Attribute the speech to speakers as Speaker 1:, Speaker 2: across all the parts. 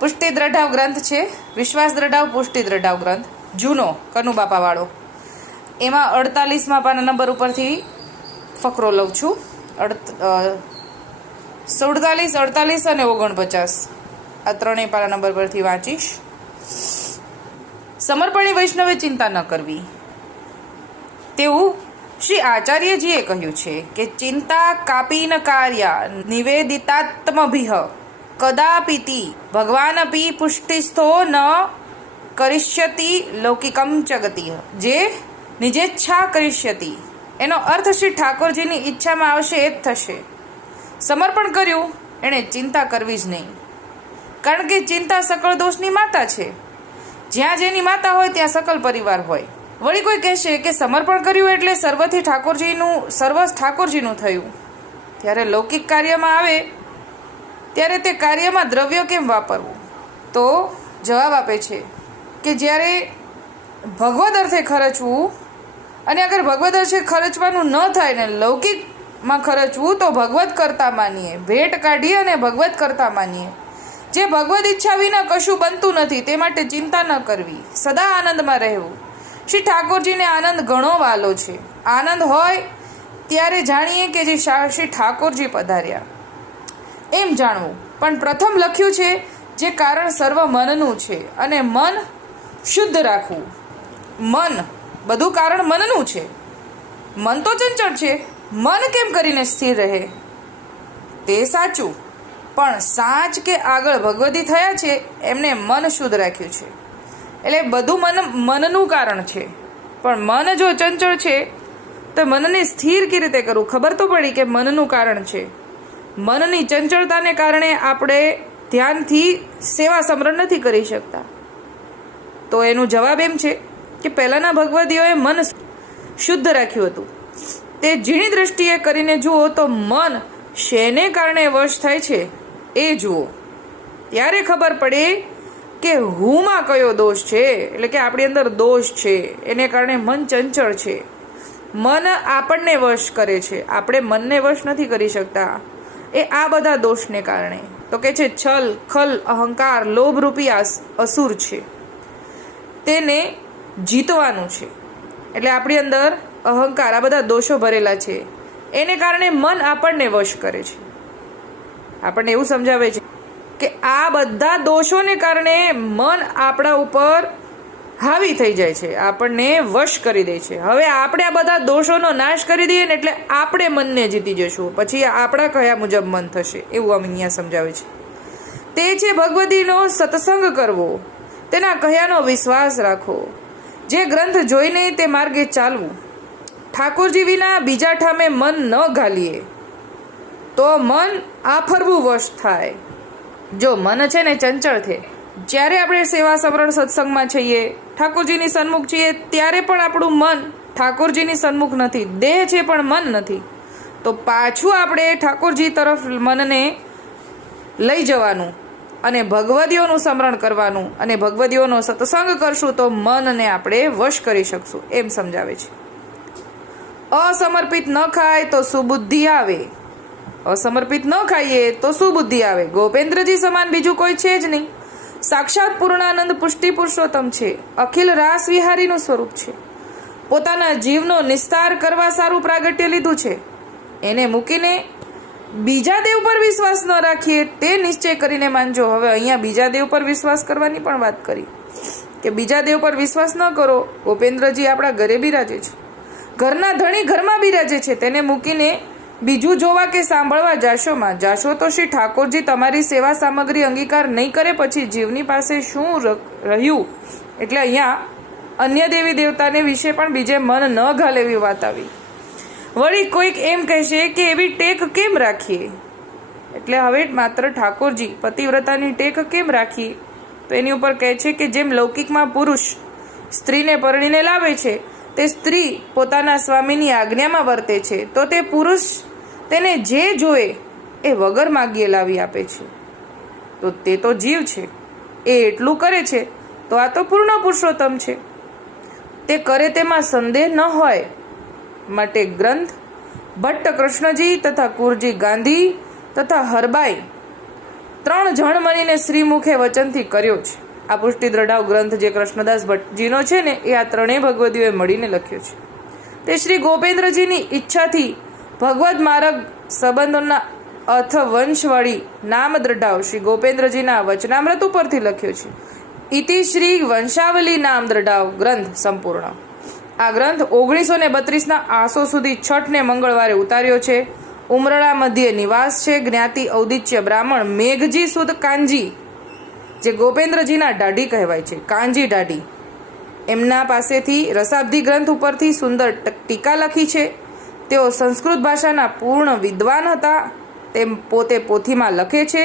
Speaker 1: પુષ્ટિ દ્રઢાવ ગ્રંથ છે. વિશ્વાસ દ્રઢાવ પુષ્ટિ દ્રઢાવ ગ્રંથ. જૂનો કનુબાપાવાળો. એમાં અડતાલીસમાં પાના નંબર ઉપરથી ફકરો લઉં છું. અડત સુડતાલીસ, અડતાલીસ અને ઓગણપચાસ. આ ત્રણેય પાના નંબર પરથી વાંચીશ. સમર્પણી વૈષ્ણવે ચિંતા ન કરવી. તેવું શ્રી આચાર્યજીએ કહ્યું છે કે ચિંતા કાપીન કાર્ય નિવેદિતાત્મભિહ. કદાપિતિ ભગવાનપી પુષ્ટિસ્થો ન કરિષ્યતિ લૌકિકમ જગતિ જે નિજેચ્છા કરિષ્યતિ એનો અર્થ શ્રી ઠાકોરજીની ઈચ્છામાં આવશે એ જ થશે। સમર્પણ કર્યું, એણે ચિંતા કરવી જ નહીં। કારણ કે ચિંતા સકળ દોષની માતા છે। જ્યાં જેની માતા હોય, ત્યાં સકલ પરિવાર હોય। વળી કોઈ કહેશે કે સમર્પણ કર્યું એટલે સર્વથી ઠાકોરજીનું, સર્વ ઠાકોરજીનું થયું। ત્યારે લૌકિક કાર્યમાં આવે ત્યારે તે કાર્યમાં દ્રવ્ય કેમ વાપરવું? તો જવાબ આપે છે કે જ્યારે ભગવદ અર્થે ખર્ચવું અને અગર ભગવદ અર્થે ખર્ચવાનું ન થાય ને લૌકિકમાં ખર્ચવું, તો ભગવત કરતા માનીએ. ભેટ કાઢીએ અને ભગવત કરતા માનીએ. જે ભગવદ ઈચ્છા વિના કશું બનતું નથી, તે માટે ચિંતા ન કરવી. સદા આનંદમાં રહેવું. શ્રી ઠાકોરજીને આનંદ ઘણો વાલો છે. આનંદ હોય ત્યારે જાણીએ કે જે શ્રી ઠાકોરજી પધાર્યા. એમ જાણવું. પણ પ્રથમ લખ્યું છે, જે કારણ સર્વ મનનું છે, અને મન શુદ્ધ રાખવું. મન, બધું કારણ મનનું છે. મન તો ચંચળ છે. મન કેમ કરીને સ્થિર રહે? તે સાચું. પણ સાચ કે આગળ ભગવતી થયા છે, એમને મન શુદ્ધ રાખ્યું છે. એટલે બધું મન, મનનું કારણ છે. પણ મન જો ચંચળ છે, તો મનને સ્થિર કેવી રીતે કરવું ખબર તો પડી કે મનનું કારણ છે. મનની ચંચળતાને કારણે આપણે ધ્યાનથી સેવા સમરણ નથી કરી શકતા. તો એનો જવાબ એમ છે કે પહેલાંના ભગવદીઓએ મન શુદ્ધ રાખ્યું હતું. તે ઝીણી દ્રષ્ટિએ કરીને જુઓ તો મન શેને કારણે વશ થાય છે એ જુઓ. ત્યારે ખબર પડે કે હુંમાં કયો દોષ છે, એટલે કે આપણી અંદર દોષ છે, એને કારણે મન ચંચળ છે. મન આપણને વશ કરે છે. આપણે મનને વશ નથી કરી શકતા. એ આ બધા દોષને કારણે. તો કે છે, છલ, ખલ, અહંકાર લોભરૂપી અસુર છે. તેને જીતવાનું છે. એટલે આપણી અંદર અહંકાર, આ બધા દોષો ભરેલા છે. એને કારણે મન આપણને વશ કરે છે. આપણને એવું સમજાવે છે કે આ બધા દોષોને કારણે મન આપણા ઉપર હાવી થઈ જાય છે, આપણને વશ કરી દે છે. હવે આપણે આ બધા દોષોનો નાશ કરી દઈએ ને એટલે આપણે મનને જીતી જશું. પછી આપણા કયા મુજબ મન થશે, એવું આમ અહીંયા સમજાવે છે. તે છે ભગવતીનો સત્સંગ કરવો. તેના કહ્યાનો વિશ્વાસ રાખવો જે ગ્રંથ જોઈને તે માર્ગે ચાલવું. ઠાકોરજી વિના બીજા ઠામે મન ન ઘાલીએ, તો મન આફરવું વશ થાય. જો મન છે ને ચંચળ છે, જ્યારે આપણે સેવા સમરણ સત્સંગમાં છીએ ઠાકોરજીની સન્મુખ છીએ ત્યારે પણ આપણું મન ઠાકોરજીની સન્મુખ નથી. દેહ છે પણ મન નથી. તો પાછું આપણે ઠાકોરજી તરફ મનને લઈ જવાનું અને ભગવદીઓનું સ્મરણ કરવાનું અને ભગવદીઓનો સત્સંગ કરશું તો મનને આપણે વશ કરી શકશું. એમ સમજાવે છે. અસમર્પિત ન ખાય તો સુબુદ્ધિ આવે. અસમર્પિત ન ખાઈએ તો સુબુદ્ધિ આવે. ગોપેન્દ્રજી સમાન બીજું કોઈ છે જ નહીં. સાક્ષાત પૂર્ણાનંદ પુષ્ટિ પુરુષોત્તમ છે. અખિલ રાસ વિહારીનું સ્વરૂપ છે. પોતાના જીવનો નિસ્તાર કરવા સારું પ્રાગટ્ય લીધું છે. એને મૂકીને બીજા દેવ પર વિશ્વાસ ન રાખીએ તે નિશ્ચય કરીને માનજો હવે અહીંયા બીજા દેવ પર વિશ્વાસ કરવાની પણ વાત કરી. કે બીજા દેવ પર વિશ્વાસ ન કરો ગોપેન્દ્રજી આપણા ઘરે બિરાજે છે. ઘરના ધણી ઘરમાં બિરાજે છે. તેને મૂકીને બીજું જોવા કે સાંભળવા જાશોમાં જાશો તો શ્રી ઠાકોરજી તમારી સેવા સામગ્રી અંગીકાર નહીં કરે પછી જીવની પાસે શું રહ્યું? એટલે અહીંયા અન્ય દેવી દેવતાને વિશે પણ બીજે મન ન ઘાલે એવી વાત આવી. વળી કોઈક એમ કહેશે કે એવી ટેક કેમ રાખીએ? એટલે હવે માત્ર ઠાકોરજી પતિવ્રતાની ટેક કેમ રાખીએ તો એની ઉપર કહે છે કે જેમ લૌકિકમાં પુરુષ સ્ત્રીને પરણીને લાવે છે, તે સ્ત્રી પોતાના સ્વામીની આજ્ઞામાં વર્તે છે, તો તે પુરુષ તેને જે જોએ એ વગર માગીએ લાવી આપે છે. તો તે તો જીવ છે. એ એટલું કરે છે, તો આ તો પૂર્ણ પુરુષોત્તમ છે. તે કરે તેમાં સંદેહ ન હોય માટે ગ્રંથ ભટ્ટ કૃષ્ણજી તથા કુરજી ગાંધી તથા હરબાઈ ત્રણ જણ મળીને શ્રીમુખે વચનથી કર્યો છે. આ પુષ્ટિ દ્રઢાવ ગ્રંથ જે કૃષ્ણદાસ ભટ્ટજીનો છે ને, એ આ ત્રણેય ભગવદીઓએ મળીને લખ્યો છે. તે શ્રી ગોપેન્દ્રજીની ઈચ્છાથી ભગવદ માર્ગ સંબંધોના અથ વંશવાળી નામ દ્રઢાવ શ્રી ગોપેન્દ્રજીના વચનામૃત ઉપરથી લખ્યો છે. ઇતિ શ્રી વંશાવલી નામ દ્રઢાવ ગ્રંથ સંપૂર્ણ. આ ગ્રંથ ઓગણીસો ને બત્રીસના આસો સુધી છઠને મંગળવારે ઉતાર્યો છે. ઉમરળા મધ્યે નિવાસ છે. જ્ઞાતિ ઔદિત્ય બ્રાહ્મણ મેઘજી સુદ કાંજી જે ગોપેન્દ્રજીના દાઢી કહેવાય છે. કાંજી દાઢી. એમના પાસેથી રસાબ્દી ગ્રંથ ઉપરથી સુંદર ટીકા લખી છે. તેઓ સંસ્કૃત ભાષાના પૂર્ણ વિદ્વાન હતા. તેમ પોતે પોથીમાં લખે છે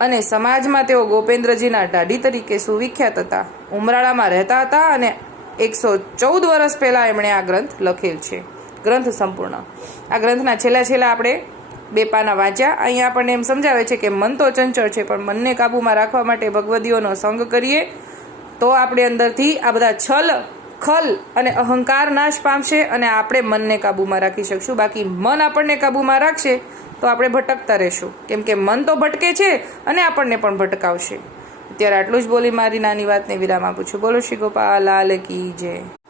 Speaker 1: અને સમાજમાં તેઓ ગોપેન્દ્રજીના ઢાઢી તરીકે સુવિખ્યાત હતા. ઉમરાળામાં રહેતા હતા અને એકસો ચૌદ વર્ષ પહેલાં એમણે આ ગ્રંથ લખેલ છે. ગ્રંથ સંપૂર્ણ. આ ગ્રંથના છેલ્લા છેલ્લા આપણે બે પાના વાંચ્યા. અહીંયા આપણને એમ સમજાવે છે કે મન તો ચંચળ છે, પણ મનને કાબૂમાં રાખવા માટે ભગવદીઓનો સંગ કરીએ તો આપણે અંદરથી આ બધા છલ ખલ અને અહંકાર નાશ પામશે અને આપણે મનને કાબૂમાં રાખી શકશું. બાકી મન આપણને કાબૂમાં રાખશે તો આપણે ભટકતા રહેશું. કેમ કે મન તો ભટકે છે અને આપણને પણ ભટકાવશે. અત્યારે આટલું જ બોલી મારી નાની વાતને વિરામ આપું છું. બોલો શ્રી ગોપાલ લાલ કી જય.